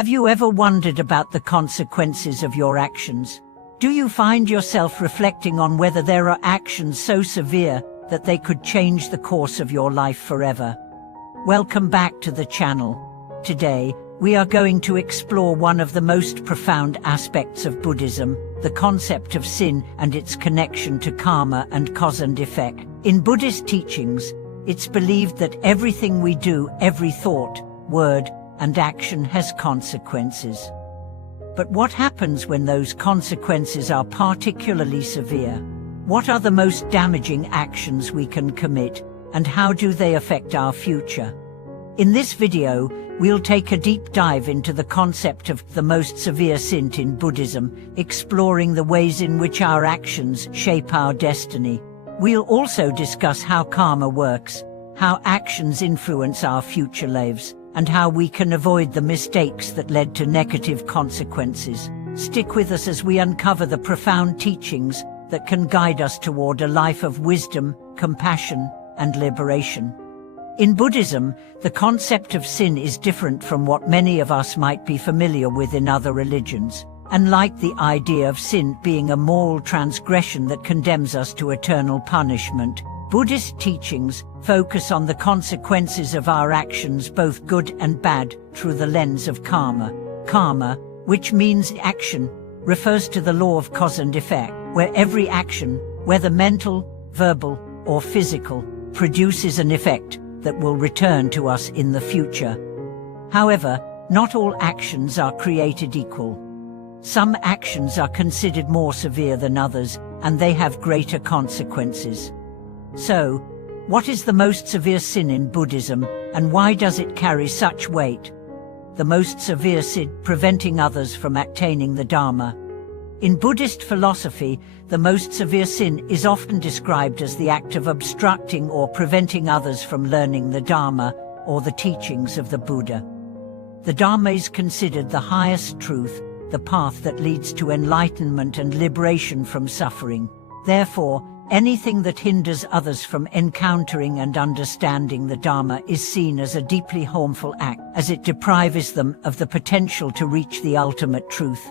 Have you ever wondered about the consequences of your actions? Do you find yourself reflecting on whether there are actions so severe that they could change the course of your life forever? Welcome back to the channel. Today, we are going to explore one of the most profound aspects of Buddhism, the concept of sin and its connection to karma and cause and effect. In Buddhist teachings, it's believed that everything we do, every thought, word, and action has consequences. But what happens when those consequences are particularly severe? What are the most damaging actions we can commit, and how do they affect our future? In this video, we'll take a deep dive into the concept of the most severe sin in Buddhism, exploring the ways in which our actions shape our destiny. We'll also discuss how karma works, how actions influence our future lives, and how we can avoid the mistakes that led to negative consequences. Stick with us as we uncover the profound teachings that can guide us toward a life of wisdom, compassion, and liberation. In Buddhism, the concept of sin is different from what many of us might be familiar with in other religions. Unlike the idea of sin being a moral transgression that condemns us to eternal punishment, Buddhist teachings focus on the consequences of our actions, both good and bad, through the lens of karma. Karma, which means action, refers to the law of cause and effect, where every action, whether mental, verbal, or physical, produces an effect that will return to us in the future. However, not all actions are created equal. Some actions are considered more severe than others, and they have greater consequences. So, what is the most severe sin in Buddhism, and why does it carry such weight? The most severe sin, preventing others from attaining the Dharma. In Buddhist philosophy, the most severe sin is often described as the act of obstructing or preventing others from learning the Dharma, or the teachings of the Buddha. The Dharma is considered the highest truth, the path that leads to enlightenment and liberation from suffering. Therefore, anything that hinders others from encountering and understanding the Dharma is seen as a deeply harmful act, as it deprives them of the potential to reach the ultimate truth.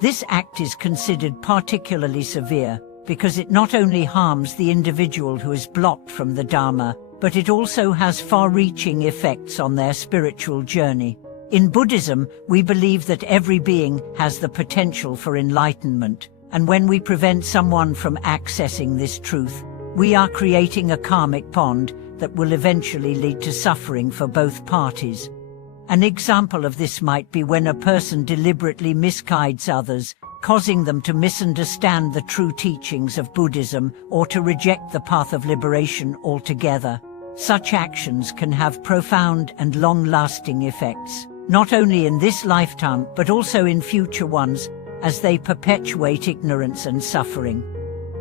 This act is considered particularly severe because it not only harms the individual who is blocked from the Dharma, but it also has far-reaching effects on their spiritual journey. In Buddhism, we believe that every being has the potential for enlightenment, and when we prevent someone from accessing this truth, we are creating a karmic bond that will eventually lead to suffering for both parties. An example of this might be when a person deliberately misguides others, causing them to misunderstand the true teachings of Buddhism or to reject the path of liberation altogether. Such actions can have profound and long-lasting effects, not only in this lifetime but also in future ones, as they perpetuate ignorance and suffering.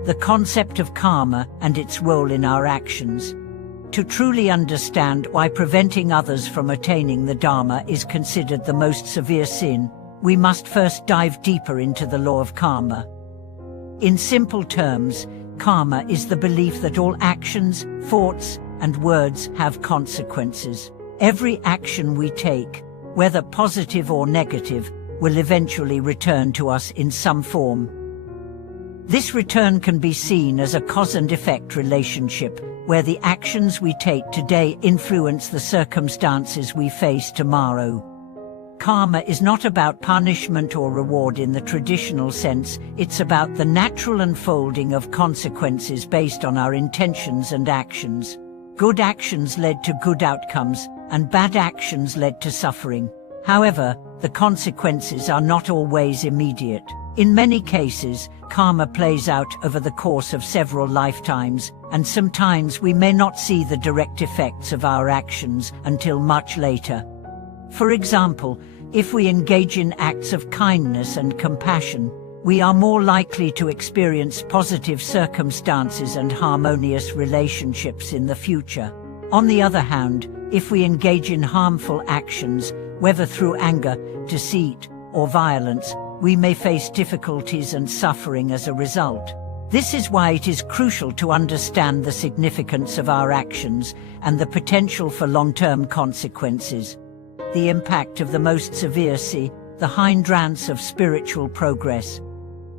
The concept of karma and its role in our actions. To truly understand why preventing others from attaining the Dharma is considered the most severe sin, we must first dive deeper into the law of karma. In simple terms, karma is the belief that all actions, thoughts, and words have consequences. Every action we take, whether positive or negative, will eventually return to us in some form. This return can be seen as a cause and effect relationship, where the actions we take today influence the circumstances we face tomorrow. Karma is not about punishment or reward in the traditional sense, it's about the natural unfolding of consequences based on our intentions and actions. Good actions led to good outcomes, and bad actions led to suffering. However, the consequences are not always immediate. In many cases, karma plays out over the course of several lifetimes, and sometimes we may not see the direct effects of our actions until much later. For example, if we engage in acts of kindness and compassion, we are more likely to experience positive circumstances and harmonious relationships in the future. On the other hand, if we engage in harmful actions, whether through anger, deceit, or violence, we may face difficulties and suffering as a result. This is why it is crucial to understand the significance of our actions and the potential for long-term consequences. the impact of the most severe sin, the hindrance of spiritual progress.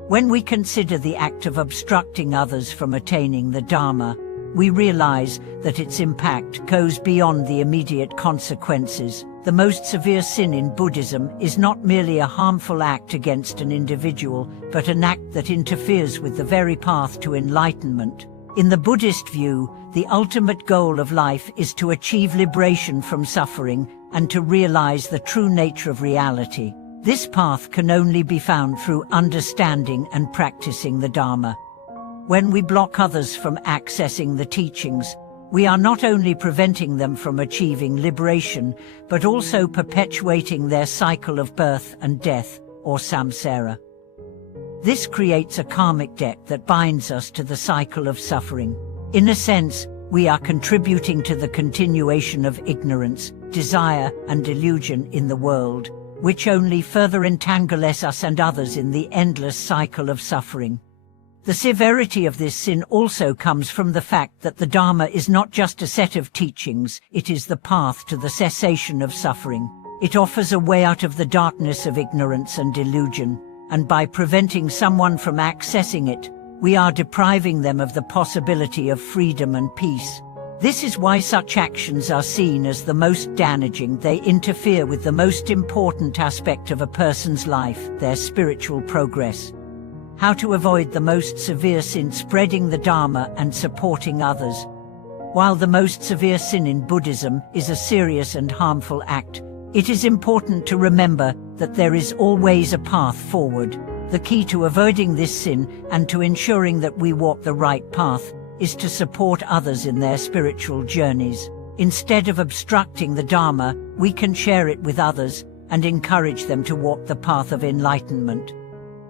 When we consider the act of obstructing others from attaining the Dharma, we realize that its impact goes beyond the immediate consequences. The most severe sin in Buddhism is not merely a harmful act against an individual, but an act that interferes with the very path to enlightenment. In the Buddhist view, the ultimate goal of life is to achieve liberation from suffering and to realize the true nature of reality. This path can only be found through understanding and practicing the Dharma. When we block others from accessing the teachings, we are not only preventing them from achieving liberation, but also perpetuating their cycle of birth and death, or samsara. This creates a karmic debt that binds us to the cycle of suffering. In a sense, we are contributing to the continuation of ignorance, desire, and delusion in the world, which only further entangles us and others in the endless cycle of suffering. The severity of this sin also comes from the fact that the Dharma is not just a set of teachings, it is the path to the cessation of suffering. It offers a way out of the darkness of ignorance and delusion, and by preventing someone from accessing it, we are depriving them of the possibility of freedom and peace. This is why such actions are seen as the most damaging. They interfere with the most important aspect of a person's life, their spiritual progress. How to avoid the most severe sin: spreading the Dharma and supporting others. While the most severe sin in Buddhism is a serious and harmful act, it is important to remember that there is always a path forward. The key to avoiding this sin and to ensuring that we walk the right path is to support others in their spiritual journeys. Instead of obstructing the Dharma, we can share it with others and encourage them to walk the path of enlightenment.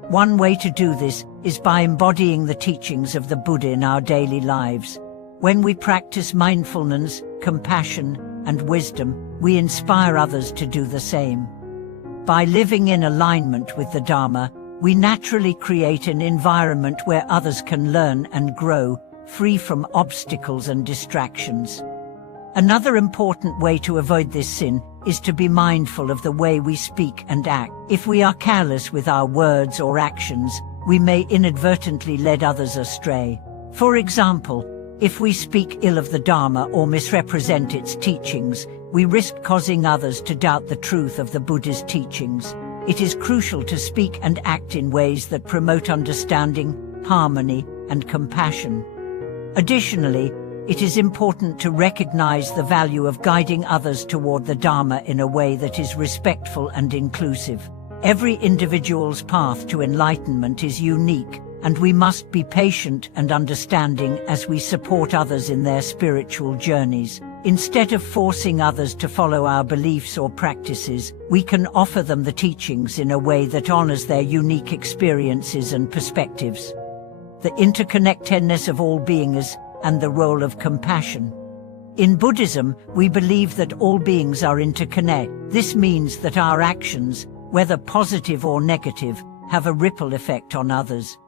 One way to do this is by embodying the teachings of the Buddha in our daily lives. When we practice mindfulness, compassion, and wisdom, we inspire others to do the same. By living in alignment with the Dharma, we naturally create an environment where others can learn and grow, free from obstacles and distractions. Another important way to avoid this sin is to be mindful of the way we speak and act. If we are careless with our words or actions, we may inadvertently lead others astray. For example, if we speak ill of the Dharma or misrepresent its teachings, we risk causing others to doubt the truth of the Buddha's teachings. It is crucial to speak and act in ways that promote understanding, harmony, and compassion. Additionally, it is important to recognize the value of guiding others toward the Dharma in a way that is respectful and inclusive. Every individual's path to enlightenment is unique, and we must be patient and understanding as we support others in their spiritual journeys. Instead of forcing others to follow our beliefs or practices, we can offer them the teachings in a way that honors their unique experiences and perspectives. The interconnectedness of all beings and the role of compassion. In Buddhism, we believe that all beings are interconnected. This means that our actions, whether positive or negative, have a ripple effect on others.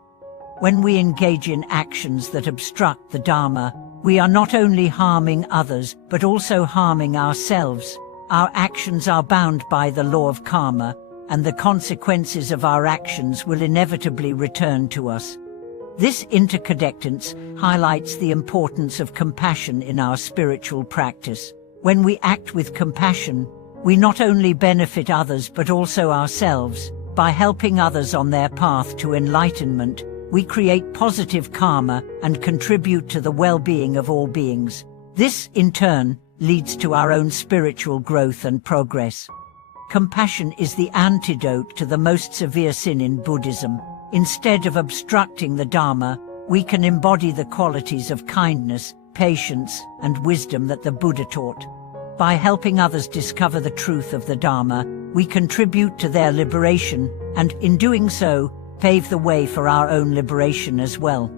When we engage in actions that obstruct the Dharma, we are not only harming others, but also harming ourselves. Our actions are bound by the law of karma, and the consequences of our actions will inevitably return to us. This interconnectedness highlights the importance of compassion in our spiritual practice. When we act with compassion, we not only benefit others but also ourselves. By helping others on their path to enlightenment, we create positive karma and contribute to the well-being of all beings. This, in turn, leads to our own spiritual growth and progress. Compassion is the antidote to the most severe sin in Buddhism. Instead of obstructing the Dharma, we can embody the qualities of kindness, patience, and wisdom that the Buddha taught. By helping others discover the truth of the Dharma, we contribute to their liberation, and in doing so, pave the way for our own liberation as well.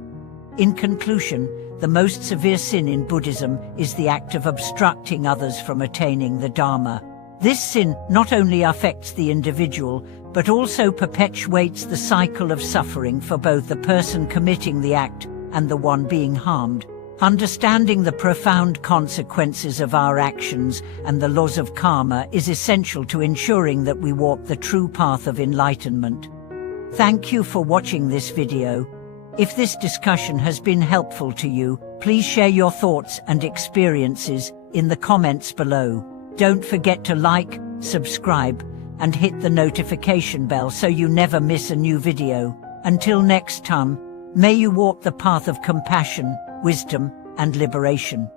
In conclusion, the most severe sin in Buddhism is the act of obstructing others from attaining the Dharma. This sin not only affects the individual, but also perpetuates the cycle of suffering for both the person committing the act and the one being harmed. Understanding the profound consequences of our actions and the laws of karma is essential to ensuring that we walk the true path of enlightenment. Thank you for watching this video. If this discussion has been helpful to you, please share your thoughts and experiences in the comments below. Don't forget to like, subscribe, and hit the notification bell so you never miss a new video. Until next time, may you walk the path of compassion, wisdom, and liberation.